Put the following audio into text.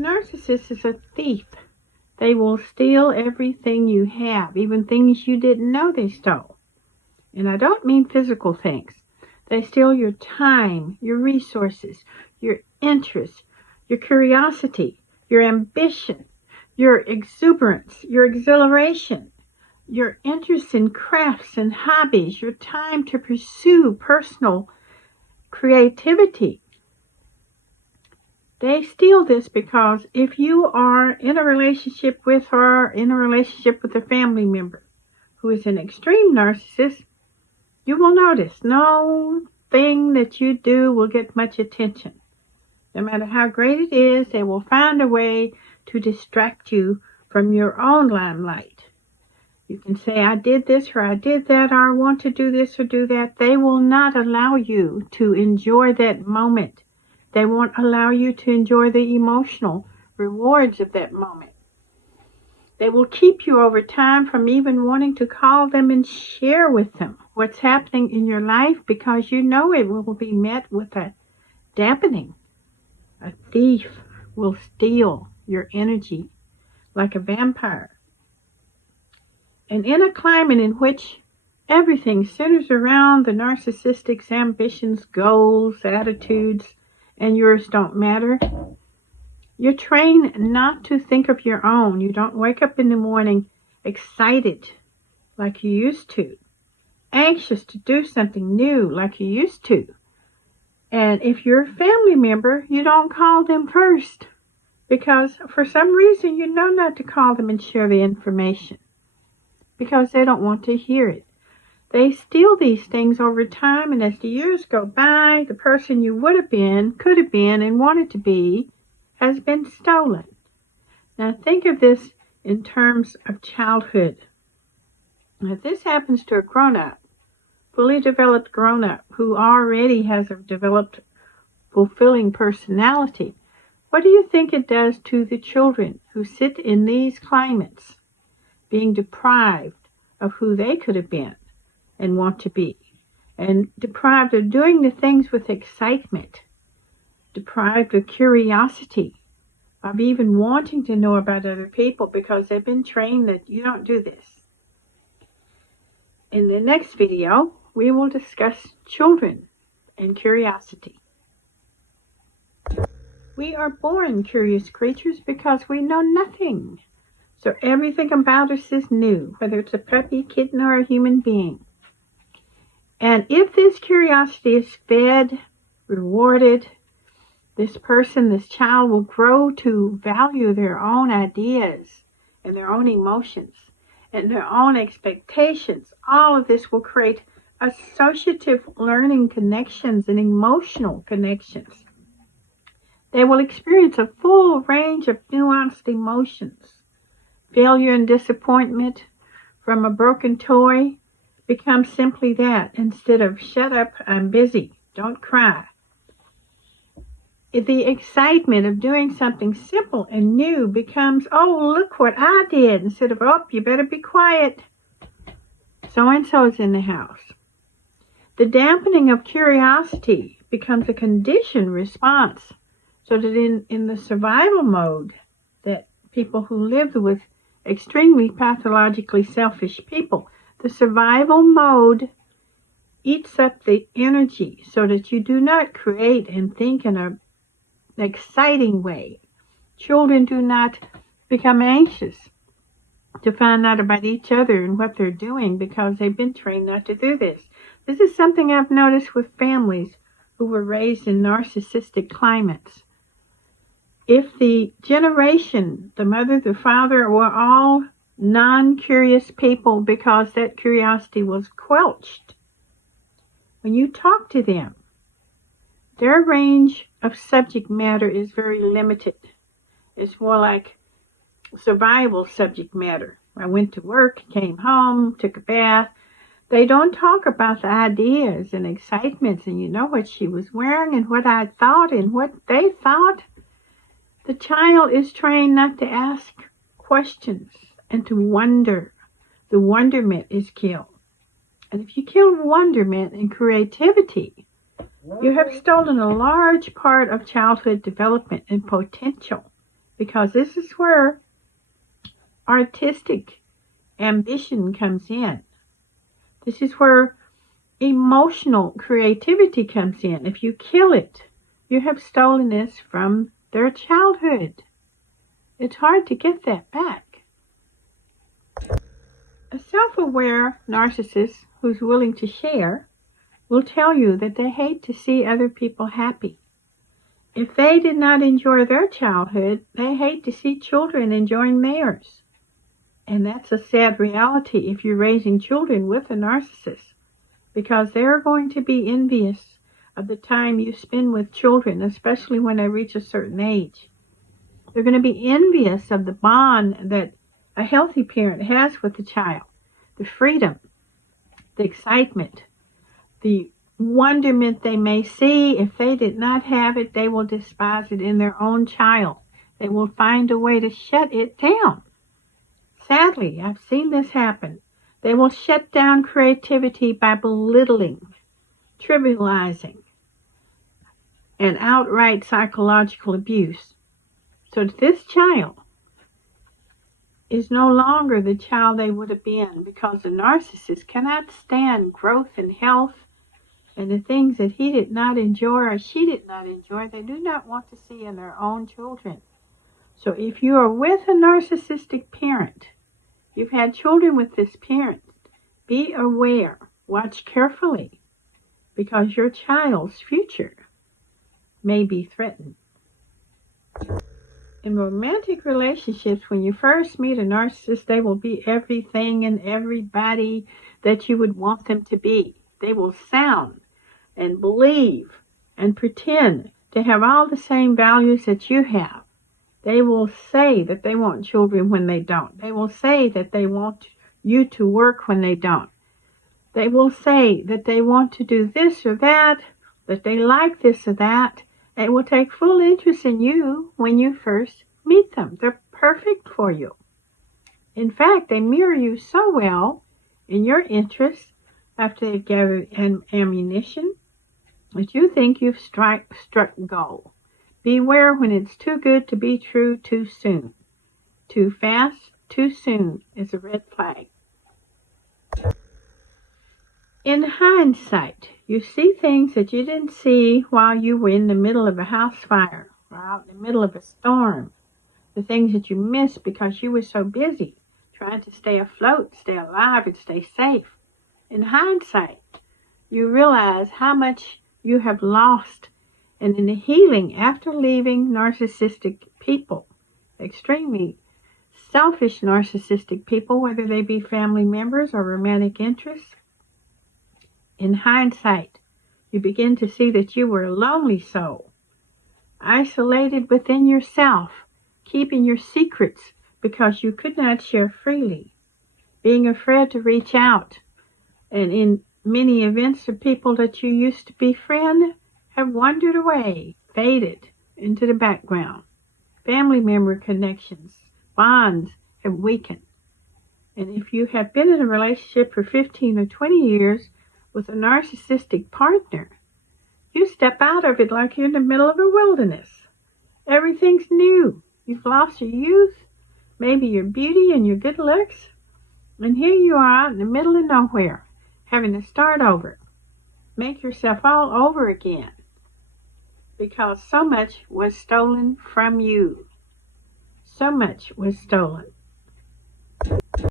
narcissist is a thief. They will steal everything you have, even things you didn't know they stole. And I don't mean physical things. They steal your time, your resources, your interest, your curiosity, your ambition, your exuberance, your exhilaration, your interest in crafts and hobbies, your time to pursue personal creativity. They steal this because if you are in a relationship with her, in a relationship with a family member who is an extreme narcissist, you will notice no thing that you do will get much attention. No matter how great it is, they will find a way to distract you from your own limelight. You can say, I did this or I did that, or I want to do this or do that. They will not allow you to enjoy that moment. They won't allow you to enjoy the emotional rewards of that moment. They will keep you over time from even wanting to call them and share with them what's happening in your life, because you know it will be met with a dampening. A thief will steal your energy like a vampire. And in a climate in which everything centers around the narcissistic's ambitions, goals, attitudes, and yours don't matter, you're trained not to think of your own. You don't wake up in the morning excited like you used to, anxious to do something new like you used to. And if you're a family member, you don't call them first, because for some reason you know not to call them and share the information, because they don't want to hear it. They steal these things over time, and as the years go by, the person you would have been, could have been, and wanted to be has been stolen. Now think of this in terms of childhood. Now, if this happens to a grown-up, fully developed grown-up who already has a developed, fulfilling personality, what do you think it does to the children who sit in these climates, being deprived of who they could have been and want to be, and deprived of doing the things with excitement, deprived of curiosity, of even wanting to know about other people because they've been trained that you don't do this? In the next video, we will discuss children and curiosity. We are born curious creatures because we know nothing. So everything about us is new, whether it's a puppy, kitten, or a human being. And if this curiosity is fed, rewarded, this person, this child will grow to value their own ideas and their own emotions and their own expectations. All of this will create associative learning connections and emotional connections. They will experience a full range of nuanced emotions. Failure and disappointment from a broken toy becomes simply that, instead of shut up, I'm busy, don't cry. The excitement of doing something simple and new becomes, oh, look what I did, instead of, oh, you better be quiet, so-and-so's in the house. The dampening of curiosity becomes a conditioned response, so that in the survival mode that people who live with extremely pathologically selfish people, the survival mode eats up the energy so that you do not create and think in an exciting way. Children do not become anxious to find out about each other and what they're doing because they've been trained not to do this. This is something I've noticed with families who were raised in narcissistic climates. If the generation, the mother, the father, were all non-curious people because that curiosity was quelched, when you talk to them, their range of subject matter is very limited. It's more like survival subject matter. I went to work, came home, took a bath. They don't talk about the ideas and excitements and what she was wearing and what I thought and what they thought. The child is trained not to ask questions and to wonder. The wonderment is killed. And if you kill wonderment and creativity, you have stolen a large part of childhood development and potential because this is where artistic ambition comes in. This is where emotional creativity comes in. If you kill it, you have stolen this from their childhood. It's hard to get that back. A self-aware narcissist who's willing to share will tell you that they hate to see other people happy. If they did not enjoy their childhood, they hate to see children enjoying theirs. And that's a sad reality if you're raising children with a narcissist, because they're going to be envious of the time you spend with children, especially when they reach a certain age. They're going to be envious of the bond that a healthy parent has with the child, the freedom, the excitement, the wonderment they may see. If they did not have it, they will despise it in their own child. They will find a way to shut it down. Sadly, I've seen this happen. They will shut down creativity by belittling, trivializing, and outright psychological abuse. So this child is no longer the child they would have been, because the narcissist cannot stand growth and health and the things that he did not enjoy or she did not enjoy. They do not want to see in their own children. So if you are with a narcissistic parent, you've had children with this parent, be aware, watch carefully, because your child's future may be threatened. In romantic relationships, when you first meet a narcissist, they will be everything and everybody that you would want them to be. They will sound and believe and pretend to have all the same values that you have. They will say that they want children when they don't. They will say that they want you to work when they don't. They will say that they want to do this or that they like this or that. They will take full interest in you when you first meet them. They're perfect for you. In fact, they mirror you so well in your interests after they've gathered ammunition that you think you've struck gold. Beware when it's too good to be true too soon. Too fast, too soon is a red flag. In hindsight, you see things that you didn't see while you were in the middle of a house fire or out in the middle of a storm. The things that you missed because you were so busy trying to stay afloat, stay alive, and stay safe. In hindsight, you realize how much you have lost. And in the healing after leaving narcissistic people, extremely selfish narcissistic people, whether they be family members or romantic interests, in hindsight, you begin to see that you were a lonely soul, isolated within yourself, keeping your secrets because you could not share freely, being afraid to reach out. And in many events, the people that you used to befriend have wandered away, faded into the background. Family member connections, bonds have weakened. And if you have been in a relationship for 15 or 20 years with a narcissistic partner, you step out of it like you're in the middle of a wilderness. Everything's new. You've lost your youth, maybe your beauty and your good looks, and here you are out in the middle of nowhere, having to start over, make yourself all over again, because so much was stolen from you. So much was stolen.